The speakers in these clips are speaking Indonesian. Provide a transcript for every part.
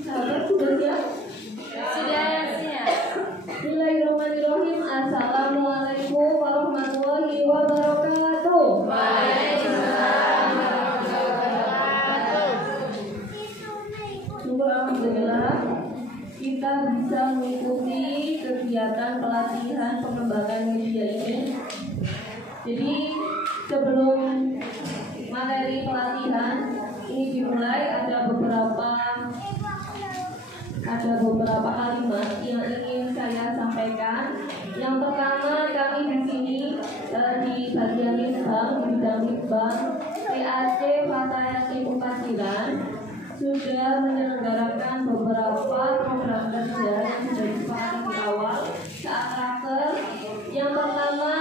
Sahabat sudah siap? Sudah siap. Bismillahirrahmanirrahim. Assalamualaikum warahmatullahi wabarakatuh. Waalaikumsalam warahmatullahi wabarakatuh. Syukur alhamdulillah kita bisa mengikuti kegiatan pelatihan pengembangan media ini. Jadi sebelum materi pelatihan ini dimulai ada beberapa kalimat yang ingin saya sampaikan. Yang pertama, kami di sini di bagian Litbang, di bidang Litbang PAC Fatayat Ibu Pasiran sudah menyelenggarakan beberapa program kerja yang sudah disepakati di awal saat karakter. Yang pertama,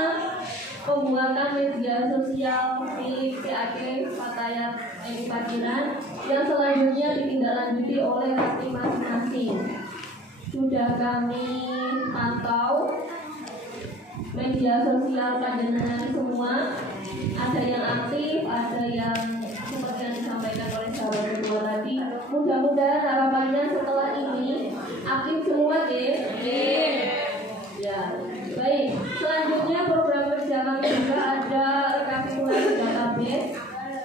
pembuatan media sosial milik PAC Fatayat Ibu Pasiran yang selanjutnya ditindaklanjuti oleh tim masing-masing. Sudah kami pantau media sosial panjenengan semua, ada yang aktif, ada yang seperti yang disampaikan oleh sahabat kedua tadi. Mudah-mudahan harapannya setelah ini aktif semua deh. Ya, baik. Selanjutnya program kerja kami juga ada rekapitulasi database.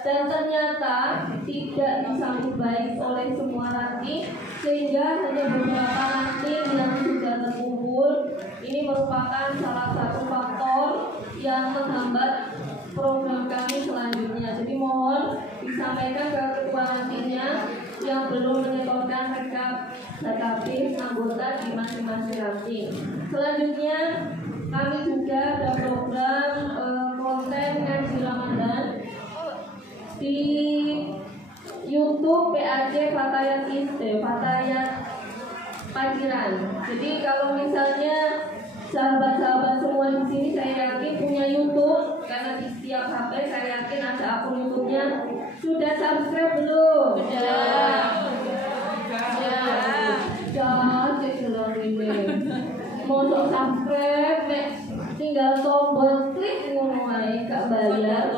Dan ternyata tidak disambut baik oleh semua ranting, sehingga hanya beberapa ranting yang sudah terkumpul. Ini merupakan salah satu faktor yang menghambat program kami selanjutnya. Jadi mohon disampaikan ke ketua rantingnya yang belum menyetorkan rekap database anggota di masing-masing ranting. Selanjutnya kami juga ada program konten ngaji Ramadan di YouTube PAC Fatayat Pasiran. Jadi kalau misalnya sahabat-sahabat semua di sini saya yakin punya YouTube, karena di setiap HP saya yakin ada akun YouTube-nya. Sudah subscribe belum? Sudah ini. Mau subscribe, tinggal tombol klik ngono ae, gak bayar.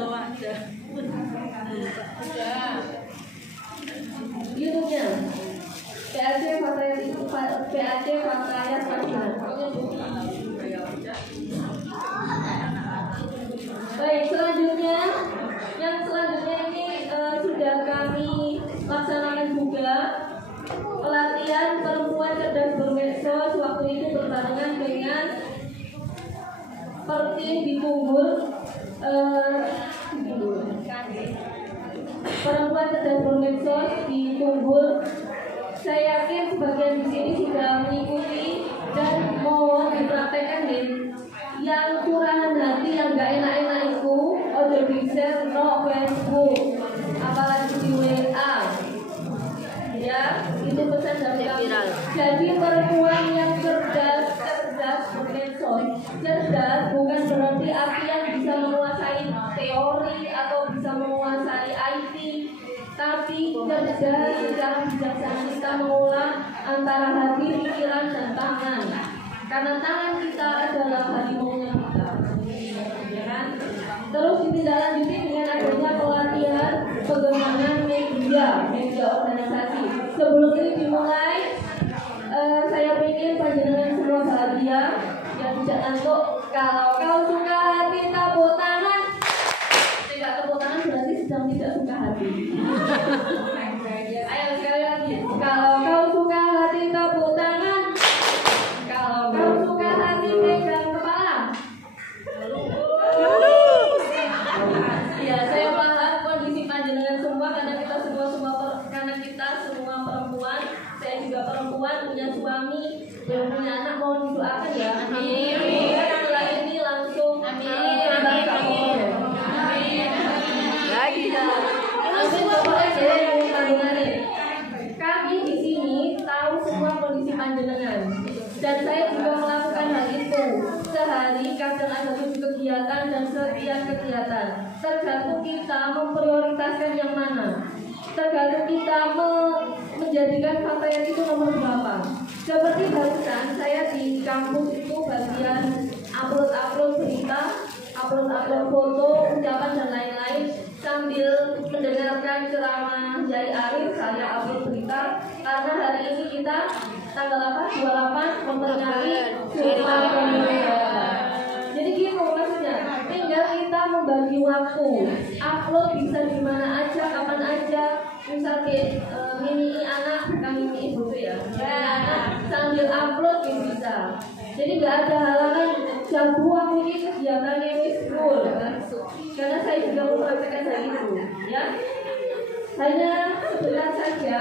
YouTube-nya PAC Fatayat Pasiran. Baik, selanjutnya ini sudah kami laksanakan juga pelatihan perempuan cerdas bermedsos. Waktu itu berbarengan dengan Pertin di Tunggul. Perempuan cerdas bermedsos di Tunggul. Saya yakin sebagian di sini sudah mengikuti dan mohon dipraktekkan deh. Yang curahan hati yang gak enak-enak itu udah di-share no Facebook, apalagi di WA. Ya, itu pesan dari kami. Jadi perempuan yang cerdas bermedsos. Cerdas bukan berarti artian bisa menguasai teori atau bisa menguasai IT, tapi cerdas secara bijaksana kita mengolah antara hati, pikiran, dan tangan. Karena tangan kita adalah harimaunya kita, ya kan? Terus ditindaklanjuti dengan adanya pelatihan pengembangan media organisasi. Sebelum ini dimulai, saya ingin panjenengan semua bahagia, yang tidak ngantuk. Kalau kau suka hati tepuk tangan. Tidak tepuk tangan berarti sedang tidak suka hati. Ayo sekali lagi. Kalau kau suka hati tepuk tangan. Kalau kau suka hati pegang kepala. Ya, saya paham kondisi panjenengan semua karena kita semua perempuan. Saya juga perempuan, punya suami, belum punya anak, mohon didoakan ya. Amin. Setelah ini langsung amin. Lagi dah. Kami di sini tahu semua kondisi panjenengan dan saya juga melakukan hal itu. Sehari kadang ada 7 kegiatan dan setiap kegiatan tergantung kita memprioritaskan yang mana. Tergantung kita menjadikan Fatayat itu nomor berapa. Seperti barusan saya di kampus itu bagian upload berita, upload foto, ucapan dan lain-lain. Sambil mendengarkan ceramah Yai Arif, saya upload berita karena hari ini tanggal apa? 28 memperingati Sumpah Pemuda. Jadi gitu maksudnya, tinggal kita membagi waktu, upload bisa di mana aja, kapan aja. Misal mini anak, bukan mini ibu ya, anak sambil upload bisa. Jadi nggak ada halangan jam 2 mungkin kegiatannya ini full, karena saya juga mempraktekkan hal itu, ya. Hanya sebentar saja.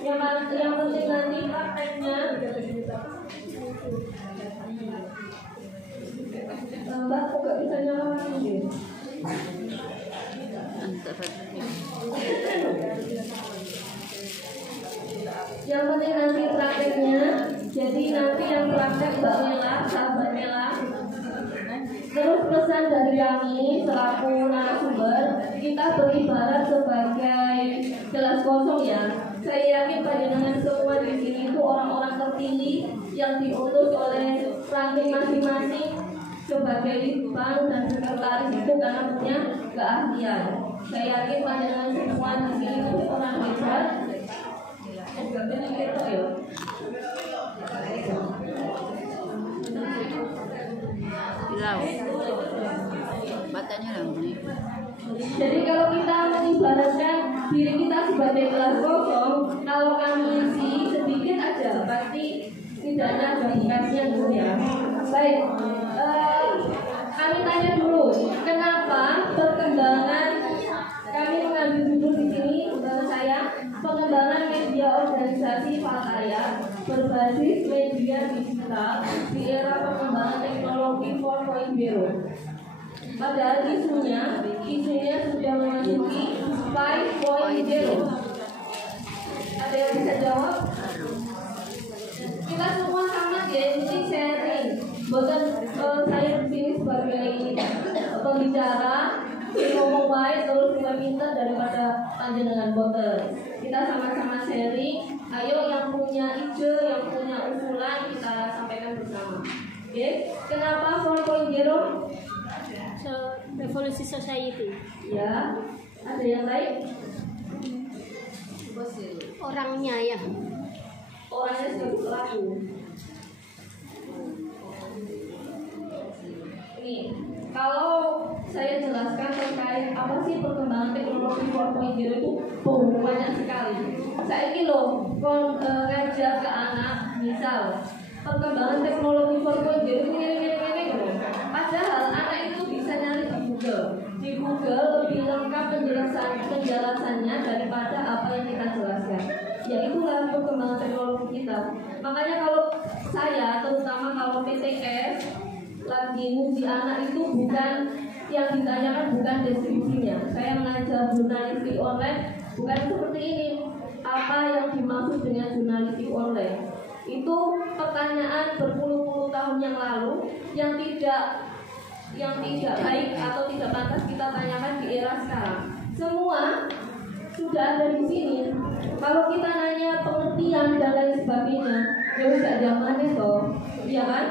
Yang penting nanti prakteknya. Mbak, kok gak bisa nyalakan ini? Yang penting nanti prakteknya. Jadi nanti yang praktek Mbak Mela, sahabat Mela. Terus pesan dari kami selaku narasumber, kita beribarat sebagai gelas kosong ya. Saya yakin panjenengan semua di sini itu orang-orang terpilih yang diutus oleh ranting masing-masing sebagai bank dan sekretaris itu karena punya keahlian. Saya yakin panjenengan semua di sini itu orang hebat. Jadi kalau kita mengibaratkan diri kita sebagai gelas kosong, kalau kami isi sedikit aja pasti tidaknya ada bekasnya dulu ya. Baik, kami tanya dulu, kenapa perkembangan kami mengambil judul di sini saya pengembangan media organisasi Fatayat berbasis media digital di era perkembangan teknologi 4.0. Padahal isunya sudah memasuki 5.0. Ada yang bisa jawab? Kita semua sama ya, ini sharing. Bukan saya di sini sebagai pembicara, ngomong baik terus kita minta daripada panjenengan boten. Kita sama-sama sharing. Ayo yang punya ide, yang punya usulan kita sampaikan bersama. Oke? Kenapa 4.0? Revolusi society. Ya, ada yang lain? Orangnya ya. Orangnya sebagai pelaku. Ini, kalau saya jelaskan terkait apa sih perkembangan teknologi 4.0 itu banyak sekali. Saya ini loh, ngajak ke anak, misal perkembangan teknologi 4.0 itu ini. Padahal anak itu bisa nyari di Google. Di Google lebih lengkap penjelasannya daripada apa yang kita jelaskan. Ya itulah perkembangan teknologi kita. Makanya kalau saya, terutama kalau PTS lagi nguji anak itu bukan yang ditanyakan bukan deskripsinya. Saya mengajar jurnalistik online bukan seperti ini. Apa yang dimaksud dengan jurnalistik online? Itu pertanyaan berpuluh-puluh tahun yang lalu yang tidak baik atau tidak pantas kita tanyakan di era sekarang. Semua sudah ada di sini. Kalau kita nanya pengertian dan lain sebagainya, ya udah zamannya toh, iya kan?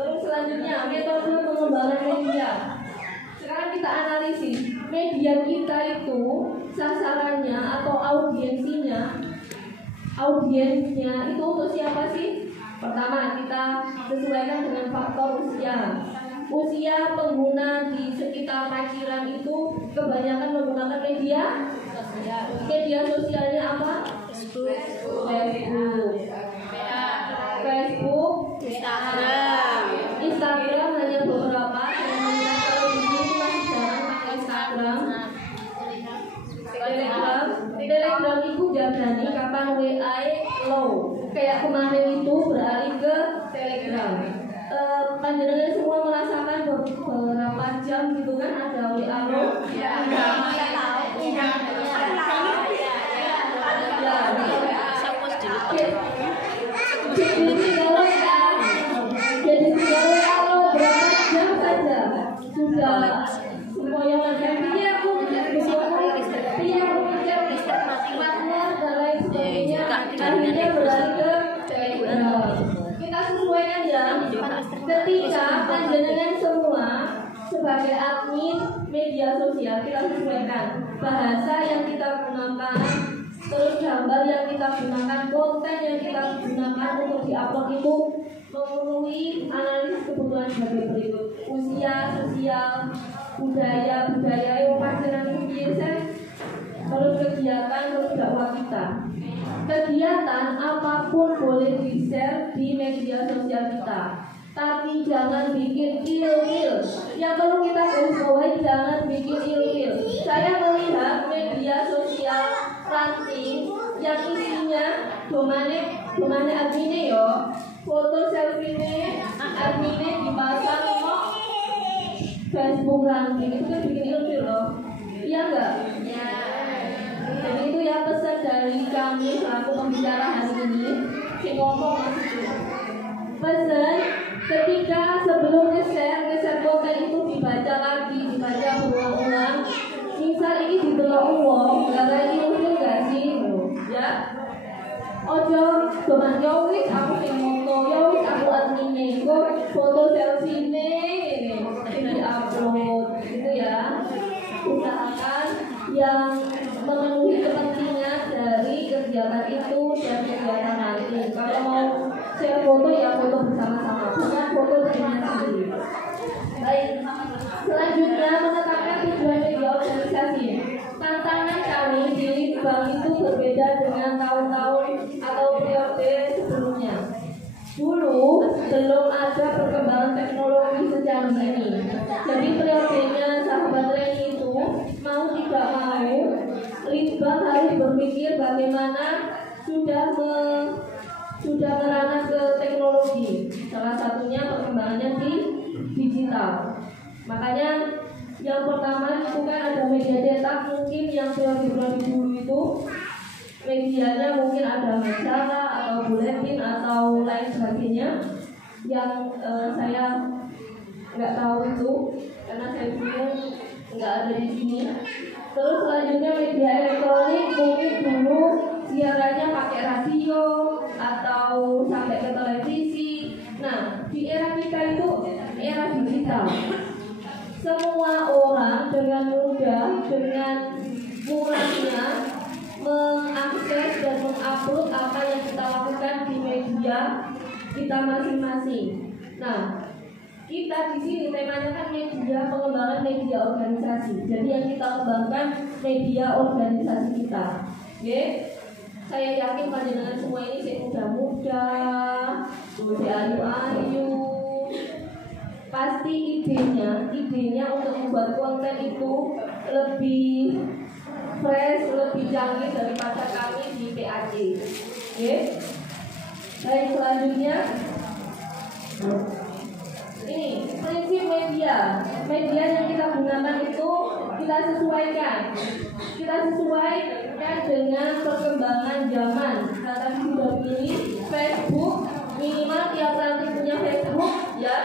Lalu selanjutnya metode pengembangan media. Sekarang kita analisis media kita itu sasarannya atau audiensnya itu untuk siapa sih? Pertama, kita sesuaikan dengan faktor usia. Usia pengguna di sekitar parkiran itu kebanyakan menggunakan media sosialnya apa? Facebook, Instagram hanya beberapa. Kalau di sini masih jarang pakai Instagram. Telegram itu jadani kapan WA low. Kayak kemarin itu beralih ke Telegram. Panjenengan semua merasakan beberapa jam gitu kan ada WA low. Jadi kalau berapa jam saja sudah semua yang ada dia aku dan lain sebagainya akhirnya beralih ke Telegram. Kita sesuaikan ya. Ketika panjenengan semua sebagai admin media sosial kita sesuaikan bahasa yang kita gunakan, terus gambar yang kita gunakan, konten yang kita gunakan untuk diupload itu memenuhi analisis kebutuhan sebagai berikut: usia, sosial, budaya, yang pasti nanti biasa, terus kegiatan, terus dakwah kita. Kegiatan apapun boleh di-share di media sosial kita, tapi jangan bikin ilfil. Yang perlu kita garis bawahi, jangan bikin ilfil. Saya melihat media sosial ranting yang isinya domane admine yo, foto selfie admine dipasang kok Facebook ranting, itu kan bikin ilfil loh. Iya enggak? Ya. Jadi itu ya pesan dari kami selaku pembicara hari ini. Si ngomong maksudnya. Pesan ketika sebelum nge-share konten itu dibaca lagi, dibaca berulang-ulang. Misal ini didelok wong, gara ilmu gak sih? Ya. Ojo doman yo wis aku sing moto, yo wis aku admine kok foto selfie ini di-upload gitu ya. Usahakan yang memenuhi kepentingan dari kegiatan itu dan kegiatan nanti. Kalau mau share foto ya foto bersama-sama, bukan foto dirinya sendiri. Baik, selanjutnya menetapkan tujuan media organisasi. Tantangan kami di Litbang itu berbeda dengan tahun-tahun atau periode sebelumnya. Dulu belum ada perkembangan teknologi secanggih ini. Jadi periodenya sahabat Reni itu mau tidak mau, Litbang harus berpikir bagaimana sudah merana ke teknologi. Salah satunya perkembangannya di digital. Makanya yang pertama itu kan ada media cetak, mungkin yang periode dulu itu medianya mungkin ada majalah atau buletin atau lain sebagainya yang saya nggak tahu itu karena saya bingung nggak ada di sini. Terus selanjutnya media elektronik, mungkin dulu siarannya pakai radio atau sampai ke televisi. Nah, di era kita itu era digital. Semua orang dengan mudah, dengan murahnya mengakses dan mengupload apa yang kita lakukan di media kita masing-masing. Nah, kita di sini temanya kan media, pengembangan media organisasi. Jadi yang kita kembangkan media organisasi kita. Oke? Saya yakin panjenengan semua ini sih muda-muda, ayu-ayu. Pasti idenya untuk membuat konten itu lebih fresh, lebih canggih daripada kami di PAC. Oke? Baik, selanjutnya ini prinsip media yang kita gunakan itu kita sesuaikan dengan perkembangan zaman. Kata sudah pilih Facebook, minimal tiap nanti punya Facebook ya,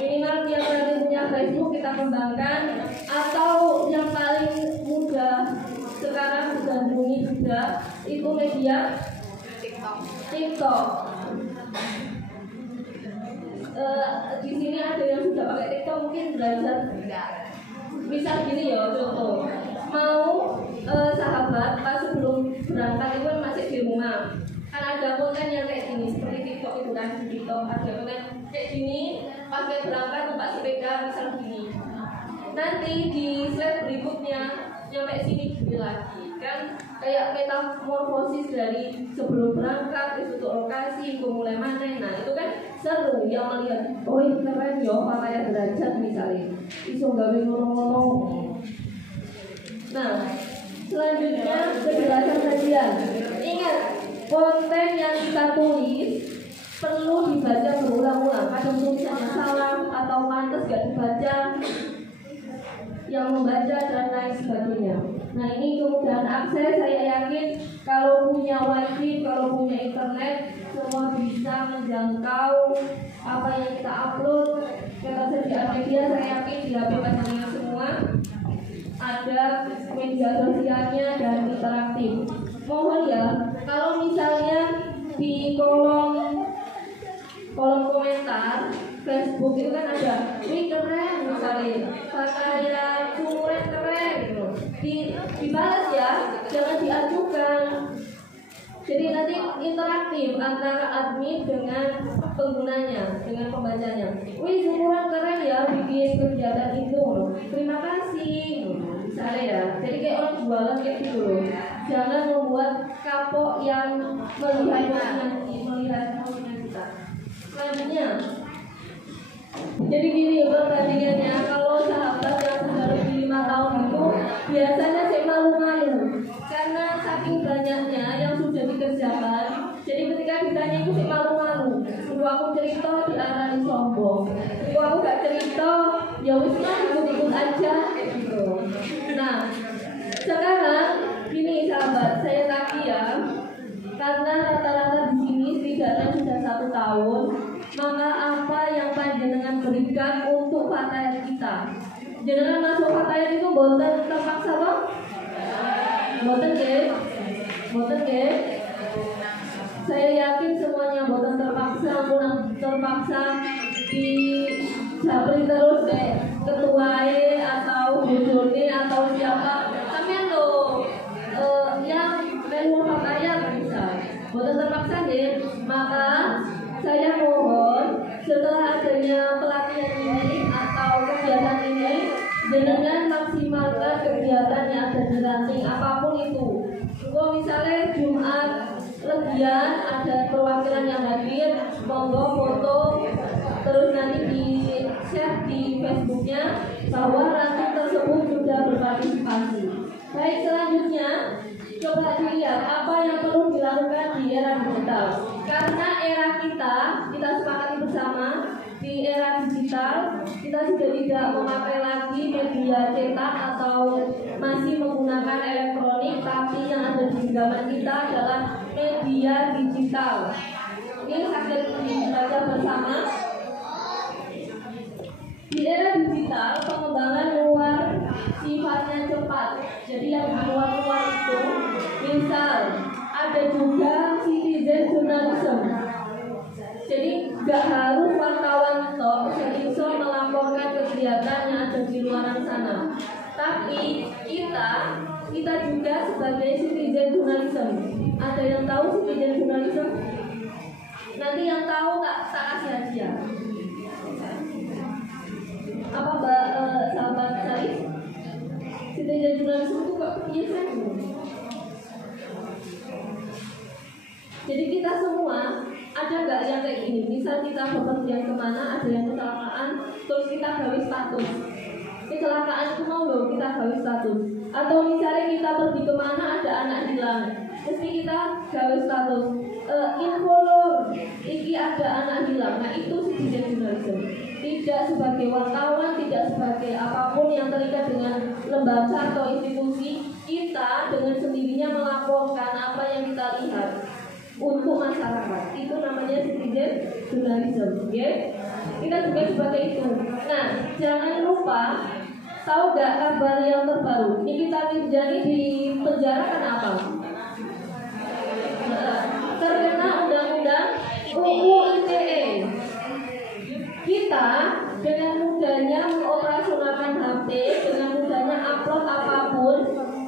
minimal tiap nanti punya Facebook kita kembangkan. Atau yang paling mudah sekarang digandrungi juga itu media TikTok. Di sini ada yang sudah pakai TikTok, mungkin belajar. Misal gini ya, contoh mau sahabat pas sebelum berangkat itu kan masih di rumah, kan ada konten yang kayak gini seperti TikTok itu kan. Di TikTok ada konten kayak gini, pakai berangkat tempat sepeda misal gini. Nanti di slide berikutnya nyampe sini gini lagi kan, kayak metamorfosis dari sebelum berangkat terus untuk lokasi ke mulai mana. Nah itu kan seru yang melihat, oh ini keren ya pakaian derajat misalnya iso gawe ngono-ngono. Nah selanjutnya penjelasan kajian. Ingat, konten yang kita tulis perlu dibaca berulang-ulang. Kadang tulisannya salah atau pantas gak dibaca, yang membaca dan lain sebagainya. Nah ini kemudahan akses, saya yakin kalau punya wifi, kalau punya internet, semua bisa menjangkau apa yang kita upload. Ketersediaan media saya yakin di HP panjenengan semua ada media sosialnya dan interaktif. Mohon ya, kalau misalnya di kolom komentar Facebook itu kan ada, wih keren misalnya, pakaian keren gitu, dibalas ya, jangan diajukan. Jadi nanti interaktif antara admin dengan penggunanya, dengan pembacanya. Wih, syukuran keren ya bikin kegiatan itu. Terima kasih. Misalnya ya. Jadi kayak orang jualan kayak gitu loh. Jangan membuat kapok yang melihat kita. Selanjutnya, jadi gini perbandingannya, kalau sahabat yang sudah lebih 5 tahun itu biasanya saya malu-malu karena saking banyaknya yang sudah dikerjakan. Jadi ketika ditanya itu saya malu-malu. Kalau aku cerita diarani sombong. Kalau aku gak cerita, ya wis lah ikut-ikut aja kayak gitu. Nah, sekarang gini sahabat, saya tadi ya, karena rata-rata di sini setidaknya sudah 1 tahun, maka apa yang panjenengan berikan untuk fatayat kita? Jenengan masuk fatayat itu boten terpaksa loh? Boten ke? Boten ke? Saya yakin semuanya boten terpaksa, kurang terpaksa di japri terus ketuae atau bojone atau siapa. Sampeyan loh yang melu fatayat bisa. Boten terpaksa deh. Maka saya mohon setelah adanya pelatihan ini atau kegiatan ini, dengan maksimalkan kegiatan yang ada di ranting apapun itu. Kalau misalnya Jumat legian ada perwakilan yang hadir, monggo foto, terus nanti di share di Facebooknya bahwa ranting tersebut sudah berpartisipasi. Baik, selanjutnya coba dilihat apa yang perlu dilakukan di era digital. Karena era kita sepakati bersama, di era digital kita sudah tidak memakai lagi media cetak atau masih menggunakan elektronik, tapi yang ada di genggaman kita adalah media digital. Ini sambil dibaca bersama. Di era digital pengembangan luar sifatnya cepat. Jadi yang di luar itu, misal ada juga citizen journalism. Jadi gak harus wartawan tok bisa melaporkan kegiatan yang ada di luar sana. Tapi kita juga sebagai citizen journalism. Ada yang tahu citizen journalism? Nanti yang tahu tak kasih hadiah. Apa Mbak sahabat Sari? Citizen journalism itu kok biasa? Jadi kita semua ada nggak yang kayak gini? Misal kita bepergian kemana, ada yang kecelakaan, terus kita gawe status. Kecelakaan itu mau loh kita gawe status. Atau misalnya kita pergi kemana, ada anak hilang, mesti kita gawe status. Info lor, iki ada anak hilang. Nah itu citizen journalism. Tidak sebagai wartawan, tidak sebagai apapun yang terikat dengan lembaga atau institusi, kita dengan sendirinya melaporkan apa yang kita lihat untuk masyarakat. Itu namanya citizen journalism, okay? Kita juga sebagai itu. Nah, jangan lupa, tahu gak kabar yang terbaru? Ini kita jadi di penjara karena apa? Terkena undang-undang UU ITE. Kita dengan mudahnya mengoperasionalkan HP, dengan mudahnya upload apapun,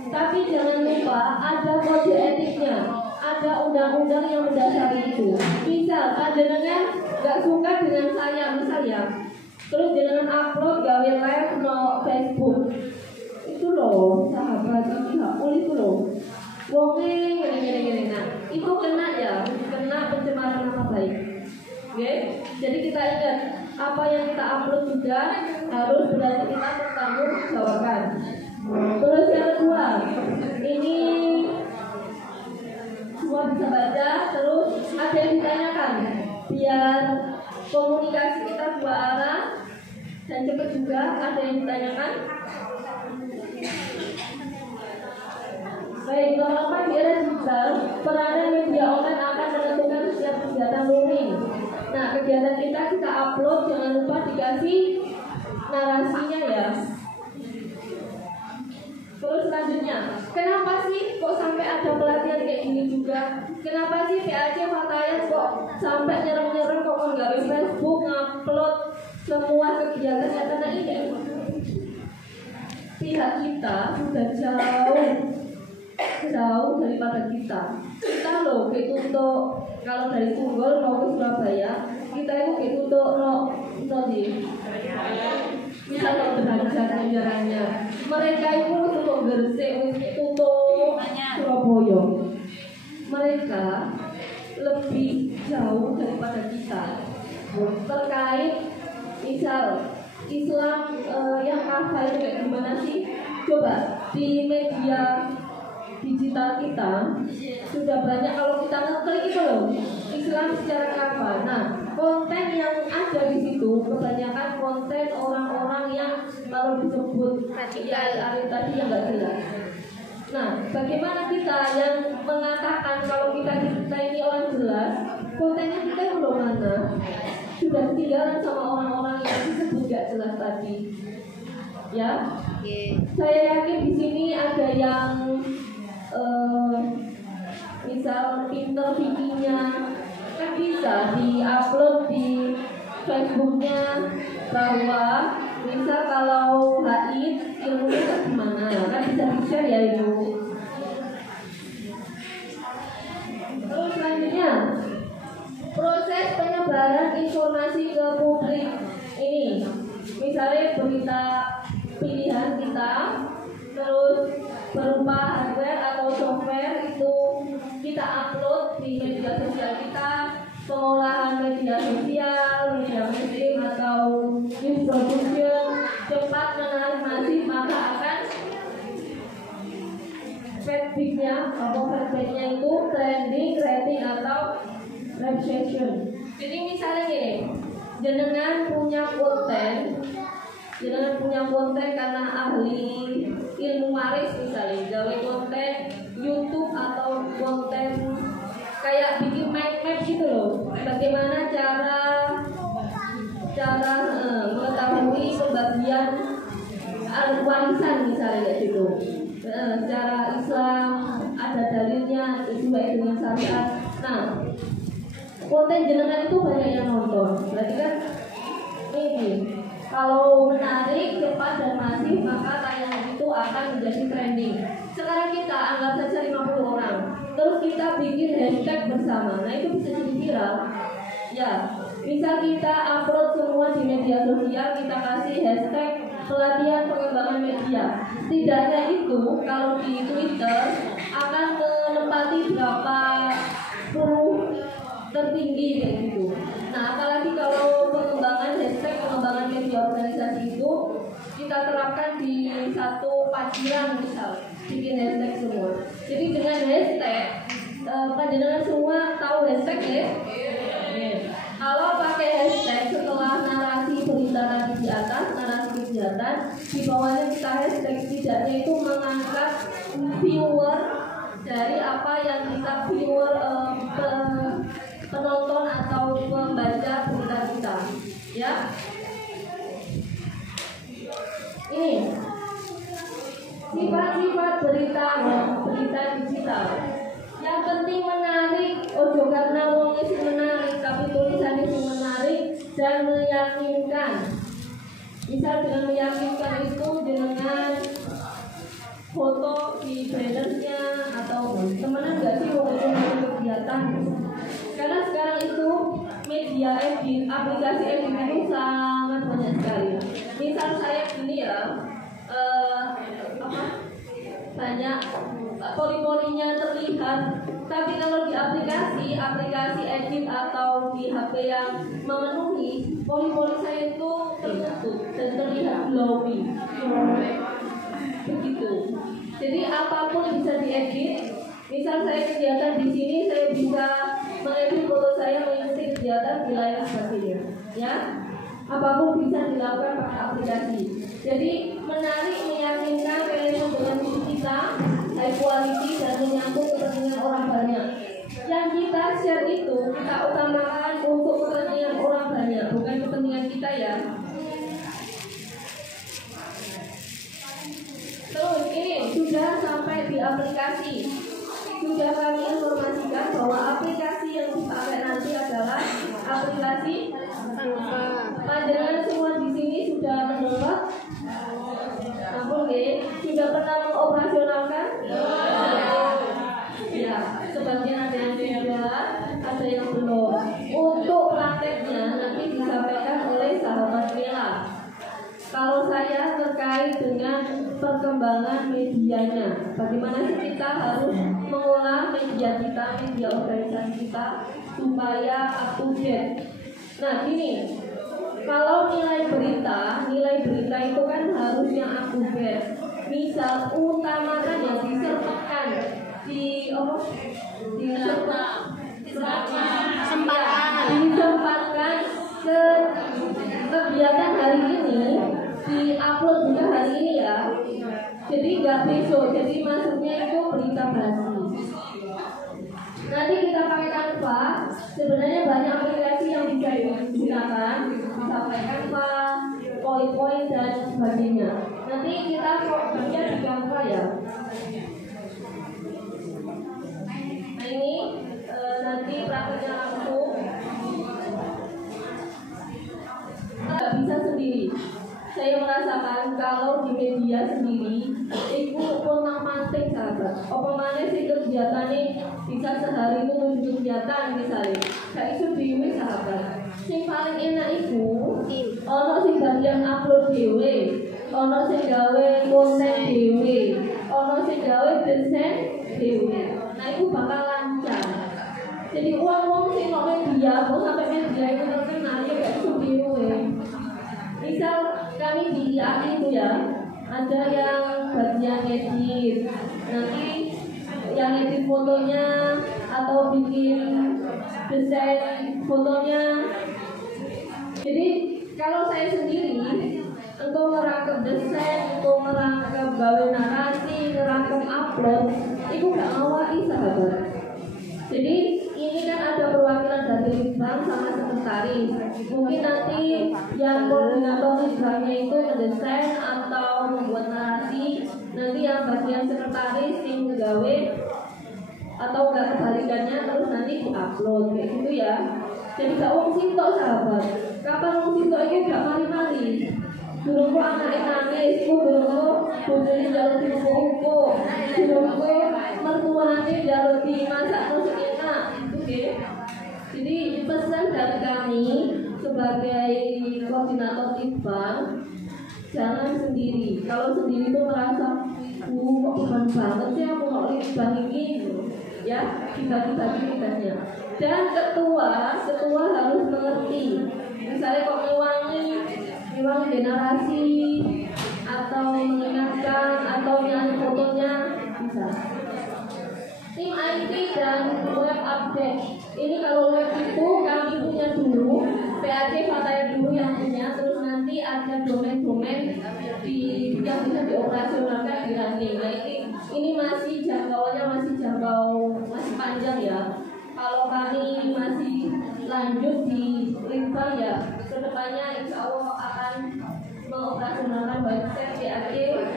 tapi jangan lupa ada kode etiknya. Ada undang-undang yang mendasari itu. Misal, panjenengan gak suka dengan saya, misal ya, terus jangan upload gawe live no Facebook. Itu loh, sahabat hakul itu loh. Wongeng gini. Nah, itu kena ya, kena pencemaran nama baik. Oke? Jadi kita ingat apa yang kita upload juga harus berarti kita bertanggung jawabkan. Terus yang kedua, ini semua bisa baca, terus ada yang ditanyakan biar komunikasi kita dua arah dan cepat juga. Ada yang ditanyakan. Baik, nomor 4 di era digital, peranan media online akan menentukan setiap kegiatan learning. Nah, kegiatan kita upload, jangan lupa dikasih narasinya ya. Terus selanjutnya, kenapa sih kok sampai ada pelatihan kayak gini juga? Kenapa sih PAC Fatayat kok sampai nyerang-nyerang kok nggak di Facebook ngupload semua kegiatannya? Karena ini pihak kita sudah jauh jauh daripada kita. Kita loh untuk kalau dari Tunggul mau ke Surabaya, kita itu untuk di bisa berangkat jalannya. Mereka itu untuk Gresik, untuk Surabaya. Mereka lebih jauh daripada kita terkait misal Islam yang kafah itu kayak gimana sih? Coba di media digital kita sudah banyak kalau kita ngeklik itu loh Islam secara kafah. Nah, konten yang ada di situ kebanyakan konten orang-orang yang kalau disebut ya tadi yang nggak jelas. Nah, bagaimana kita yang mengatakan kalau kita ini orang jelas, kontennya kita yang belum mana? Sudah ketinggalan sama orang-orang yang disebut gak jelas tadi. Ya, saya yakin di sini ada yang misal pinter bikinnya kan bisa di-upload di Facebooknya bahwa misal kalau haid ilmunya kan gimana kan bisa di-share ya itu. Terus selanjutnya proses penyebaran informasi ke publik ini misalnya berita pilihan kita terus berupa hardware atau software itu kita upload di media sosial kita, pengolahan media sosial, media mainstream atau news production cepat menarik masif maka akan feedbacknya atau feedbacknya itu trending, rating atau reputation. Jadi misalnya gini, jenengan punya konten karena ahli ilmu waris misalnya, gawe konten YouTube atau konten kayak bikin mind map gitu loh. Bagaimana cara mengetahui pembagian warisan misalnya kayak gitu. Secara Islam ada dalilnya sesuai dengan syariat. Nah, konten jenengan itu banyak yang nonton. Berarti kan ini kalau menarik, cepat dan masif maka tayangan itu akan menjadi trending. Sekarang kita anggap saja 50 orang. Terus kita bikin hashtag bersama. Nah, itu bisa jadi viral. Ya, misal kita upload semua di media sosial, kita kasih hashtag pelatihan pengembangan media. Setidaknya itu kalau di Twitter akan menempati berapa puluh tertinggi kayak gitu. Nah, apalagi kalau pengembangan hashtag pengembangan media organisasi itu kita terapkan di satu paciran misal bikin hashtag semua. Jadi dengan hashtag panjenengan semua tahu hashtag ya? Kalau pakai hashtag setelah narasi berita tadi di atas, narasi kegiatan di bawahnya kita hashtag, setidaknya itu mengangkat viewer dari apa yang kita viewer penonton atau pembaca berita kita, ya. Ini sifat-sifat berita digital. Yang penting menarik, ojo karena wongnya sih menarik, tapi tulisannya sih menarik dan meyakinkan. Misal dengan meyakinkan itu dengan foto di bannernya atau temenan nggak sih waktu kegiatan. Karena sekarang itu media edit, aplikasi edit itu sangat banyak sekali. Misal saya gini ya, banyak pori-porinya terlihat, tapi kalau di aplikasi edit atau di HP yang memenuhi, pori-pori saya itu tertutup dan terlihat glowy. Begitu. Jadi apapun bisa diedit. Misal saya kegiatan di sini, saya bisa mengedit foto saya mengikuti kegiatan di layar sebagainya. Ya, apapun bisa dilakukan pakai aplikasi. Jadi menarik, meyakinkan, relevan dengan diri kita, high quality dan menyangkut kepentingan orang banyak. Yang kita share itu kita utamakan untuk kepentingan orang banyak, bukan kepentingan kita ya. Terus ini sudah sampai di aplikasi. Sudah kami informasikan bahwa aplikasi yang dipakai nanti adalah aplikasi panjenengan semua di sini sudah mendownload. Ampun, sudah pernah mengoperasionalkan? ada yang belum. Untuk prakteknya nanti disampaikan oleh sahabat Mila. Kalau saya terkait dengan perkembangan medianya, bagaimana sih kita harus mengolah media kita, media organisasi kita supaya up to date. Nah gini, kalau nilai berita itu kan harus yang up to date. Misal utamakan yang disertakan disempatkan ke kegiatan hari ini, di-upload juga hari ini ya. Jadi nggak besok. Jadi maksudnya itu berita basi. Nanti kita pakai Canva. Sebenarnya banyak aplikasi yang bisa digunakan, bisa pakai Canva, poin-poin dan sebagainya. Nanti kita fokusnya di Canva ya. Nah ini nanti prakteknya langsung. Nggak bisa sendiri. Saya merasakan kalau di media sendiri itu pernah mantek sahabat. Apa mana sih kegiatan ini bisa sehari itu menuju kegiatan misalnya. Kayak itu dewe sahabat. Yang paling enak itu ono sing bagian upload dewe, ono sing gawe konten dewe, ono sing gawe desain dewe. Nah itu bakal lancar. Jadi uang sing kok media, mau sampai media itu terkenal ya kayak itu dewe. Misal kami di IAI itu ya, ada yang bagian edit, nanti yang edit fotonya atau bikin desain fotonya. Jadi kalau saya sendiri, engkau ngerangkep desain, engkau ngerangkep gawe narasi, ngerangkep upload, itu gak ngawai sahabat. Jadi ini kan ada perwakilan dari Litbang sama sekretaris. Mungkin nanti yang koordinator Litbangnya itu mendesain atau membuat narasi. Nanti yang bagian sekretaris yang ngegawe atau enggak kebalikannya terus nanti diupload kayak gitu ya. Jadi gak wong sintok sahabat. Kapan wong sintok ini gak mari-mari. Durungku anaknya nangis, durungku bojone njaluk diupo-upo, durungku mertuane njaluk dimasak terus enak. Oke. Jadi pesan dari kami sebagai koordinator Litbang, jangan sendiri. Kalau sendiri tuh merasa kok beban banget sih aku mau Litbang ini, ya dibagi-bagi tugasnya. Dan ketua harus mengerti. Misalnya kok ngewangi generasi atau mengingatkan atau nyanyi fotonya bisa. Tim IT dan web update. Ini kalau web itu kami punya dulu, PAC Fataya dulu yang punya, terus nanti ada domain-domain yang bisa dioperasionalkan di running. Nah ini masih jangkauannya masih panjang ya. Kalau kami masih lanjut di Litbang ya, kedepannya insya Allah akan mengoperasionalkan website PAC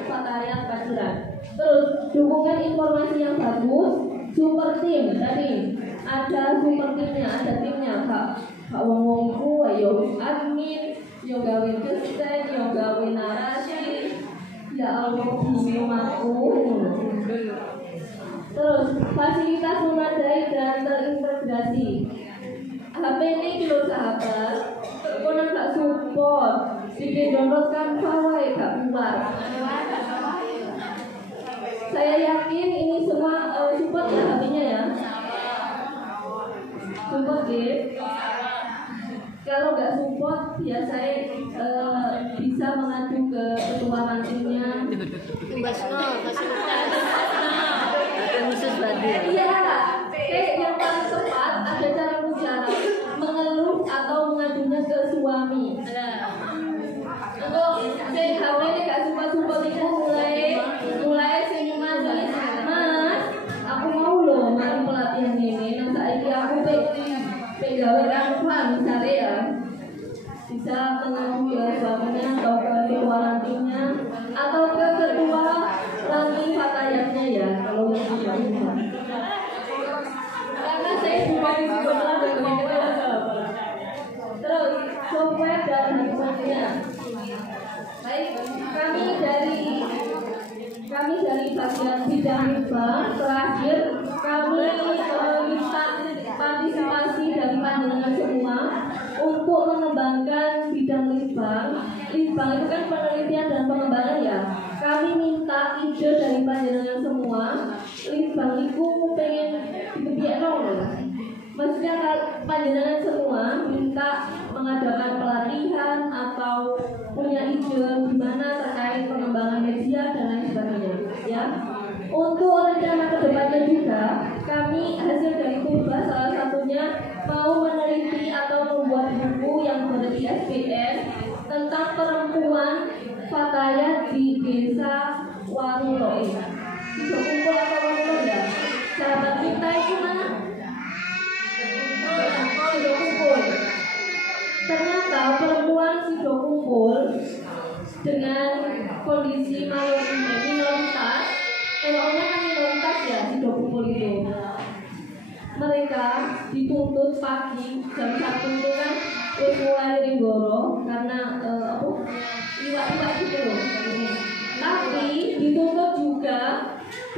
Fataya Paciran. Terus dukungan informasi yang bagus, super team tadi ada super teamnya, ada timnya kak wong-wongku, yo admin, yo gawe desain, yo gawe narasi, ya Allah bingung aku. Terus fasilitas memadai dan terintegrasi. HP ini kilo sahabat, kono gak support, bikin download kan wae gak keluar. Saya yakin ini semua support ya HP-nya ya. Support ya. Kalau nggak support ya saya bisa mengacu ke ketua rantingnya. Khusus Badir. Iya, yang paling tepat ada cara bicara, mengeluh atau mengadunya ke suami. Untuk CHW ini gak support itu mulai senyuman nih, Mas, aku mau loh mari pelatihan ini. Nah saiki aku pegawai Canva misalnya ya, bisa mengacu ke suaminya atau ke ketua rantingnya atau ke ketua ranting Fatayatnya ya kalau yang bisa. Karena saya bukan dari terus software dan hardware-nya. Baik, kami dari bagian bidang Litbang terakhir kami minta partisipasi pengen digebiakno loh. Maksudnya panjenengan semua minta mengadakan pelatihan atau punya ide gimana terkait pengembangan media dan lain sebagainya, ya. Untuk rencana kedepannya juga, kami hasil dari Kurba salah satunya mau meneliti atau membuat buku yang ber-ISBN tentang perempuan Fatayat di desa Warulo. Itu kumpul atau Warulo ya? Sahabat kita itu mana? Sido kumpul. Ternyata perempuan Sido kumpul dengan kondisi minoritas, eloknya kan minoritas ya Sido kumpul itu. Mereka dituntut pagi jam 1 itu kan wis mulai ringgoro karena iwak-iwak gitu loh. Tapi dituntut juga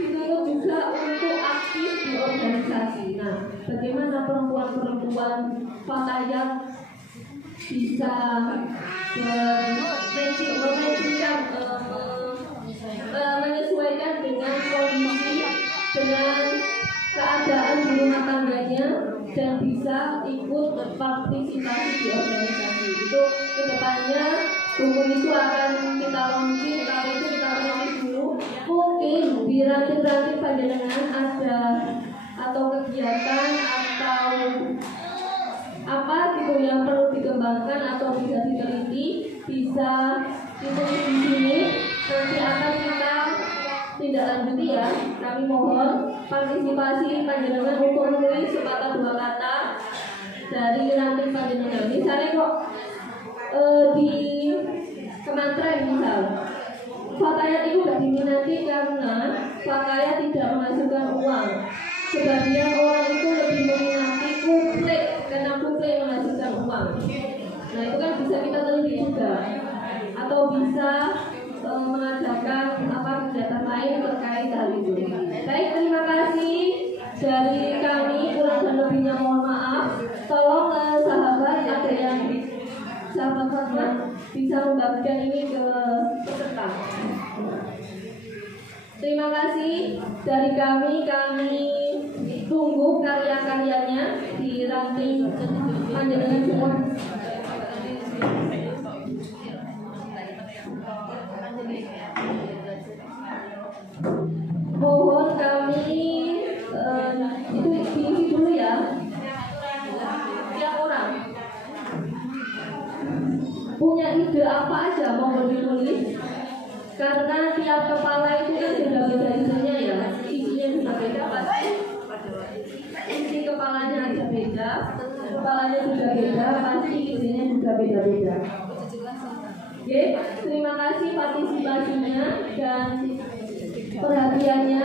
untuk aktif di organisasi. Nah, bagaimana perempuan-perempuan Fatayat bisa menyesuaikan dengan kondisi, dengan keadaan di rumah tangganya dan bisa ikut berpartisipasi di organisasi. Itu kedepannya buku itu akan kita launching, kita launching dulu. Mungkin di ranting-ranting panjenengan ada atau kegiatan atau apa gitu yang perlu dikembangkan atau bisa diteliti, bisa ditulis di sini. Nanti akan kita tindak lanjuti ya. Kami mohon partisipasi panjenengan untuk menulis sepatah dua kata dari ranting panjenengan. Misalnya kok di Kementerian misal Fatayat itu tidak diminati karena Fatayat tidak menghasilkan uang. Sebagian orang itu lebih meminati kuplek karena kuplek menghasilkan uang. Nah itu kan bisa kita teliti juga, atau bisa mengadakan kegiatan lain terkait hal itu. Baik, terima kasih dari kami, kurang dan lebihnya mohon maaf. Tolong sahabat ada yang sahabat bisa membagikan ini ke peserta. Terima kasih dari kami tunggu karya-karyanya di ranting panjenengan semua. Mohon kami itu diisi dulu ya, tiap orang punya ide apa aja mau ditulis, karena tiap kepala itu kan beda-beda idenya ya, isinya juga beda pasti. Isi kepalanya aja beda, kepalanya juga beda, pasti idenya juga beda-beda. Oke, terima kasih partisipasinya dan perhatiannya.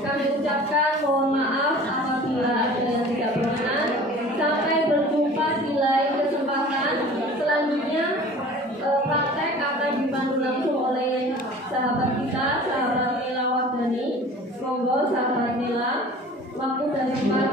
Kami ucapkan mohon maaf apabila ada yang tidak berkenan. Sampai berjumpa di lain kesempatan. Selanjutnya praktek akan dipandu langsung oleh sahabat kita, sahabat Nila Wardani. Monggo sahabat Nila, waktu dan tempat